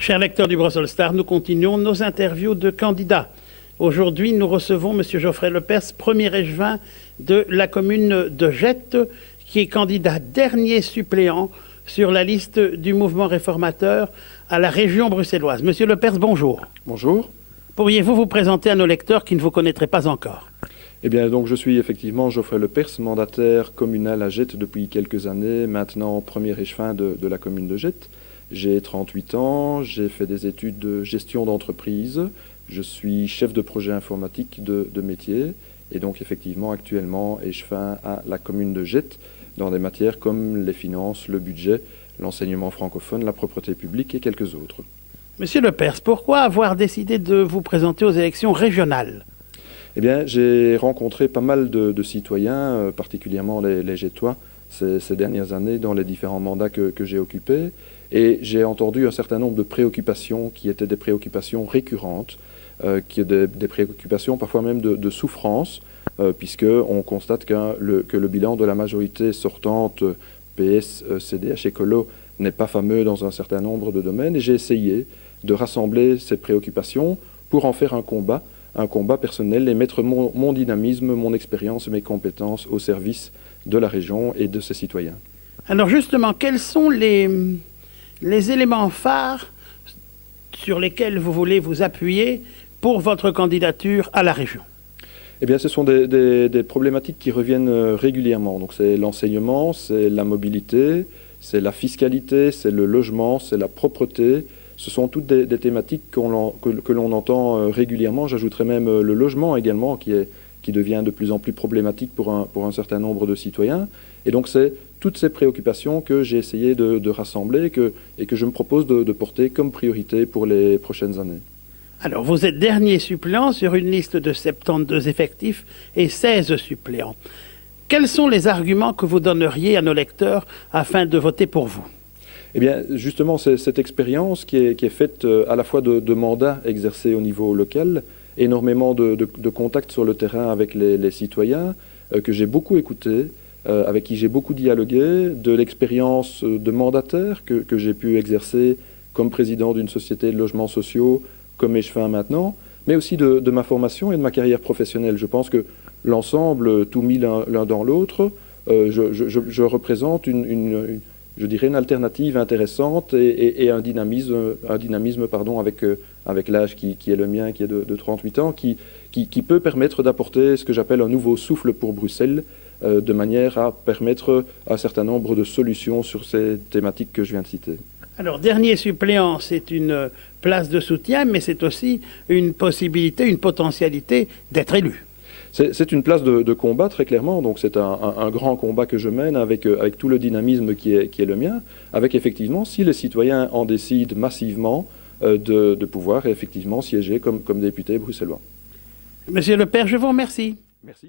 Chers lecteurs du Brussels Star, nous continuons nos interviews de candidats. Aujourd'hui, nous recevons M. Geoffrey Lepers, premier échevin de la commune de Jette, qui est candidat dernier suppléant sur la liste du mouvement réformateur à la région bruxelloise. Monsieur Lepers, bonjour. Bonjour. Pourriez-vous vous présenter à nos lecteurs qui ne vous connaîtraient pas encore? Eh bien, donc, je suis effectivement Geoffrey Lepers, mandataire communal à Jette depuis quelques années, maintenant premier échevin de la commune de Jette. J'ai 38 ans, j'ai fait des études de gestion d'entreprise, je suis chef de projet informatique de métier et donc effectivement actuellement échevin à la commune de Jette dans des matières comme les finances, le budget, l'enseignement francophone, la propreté publique et quelques autres. Monsieur Lepers, pourquoi avoir décidé de vous présenter aux élections régionales? Eh bien, j'ai rencontré pas mal de citoyens, particulièrement les Jettois, ces dernières années dans les différents mandats que j'ai occupés. Et j'ai entendu un certain nombre de préoccupations qui étaient des préoccupations récurrentes, qui étaient des préoccupations parfois même de souffrance, puisqu'on constate que le bilan de la majorité sortante PS, CDH Écolo n'est pas fameux dans un certain nombre de domaines. Et j'ai essayé de rassembler ces préoccupations pour en faire un combat personnel et mettre mon dynamisme, mon expérience et mes compétences au service de la région et de ses citoyens. Alors justement, quels sont les éléments phares sur lesquels vous voulez vous appuyer pour votre candidature à la région? Eh bien, ce sont des problématiques qui reviennent régulièrement. Donc, c'est l'enseignement, c'est la mobilité, c'est la fiscalité, c'est le logement, c'est la propreté. Ce sont toutes des thématiques que l'on entend régulièrement. J'ajouterais même le logement également, qui devient de plus en plus problématique pour un certain nombre de citoyens. Et donc, c'est toutes ces préoccupations que j'ai essayé de rassembler et que je me propose de porter comme priorité pour les prochaines années. Alors, vous êtes dernier suppléant sur une liste de 72 effectifs et 16 suppléants. Quels sont les arguments que vous donneriez à nos lecteurs afin de voter pour vous? Eh bien, justement, c'est cette expérience qui est faite à la fois de mandats exercés au niveau local, énormément de contacts sur le terrain avec les citoyens, que j'ai beaucoup écoutés, avec qui j'ai beaucoup dialogué, de l'expérience de mandataire que j'ai pu exercer comme président d'une société de logements sociaux, comme échevin maintenant, mais aussi de ma formation et de ma carrière professionnelle. Je pense que l'ensemble, tout mis l'un dans l'autre, je représente je dirais une alternative intéressante et un dynamisme avec l'âge qui est le mien, qui est de 38 ans, qui peut permettre d'apporter ce que j'appelle un nouveau souffle pour Bruxelles, de manière à permettre un certain nombre de solutions sur ces thématiques que je viens de citer. Alors, dernier suppléant, c'est une place de soutien, mais c'est aussi une possibilité, une potentialité d'être élu. C'est une place de combat, très clairement. Donc c'est un grand combat que je mène avec tout le dynamisme qui est le mien, avec effectivement, si les citoyens en décident massivement, de pouvoir effectivement siéger comme député bruxellois. Monsieur Lepers, je vous remercie. Merci.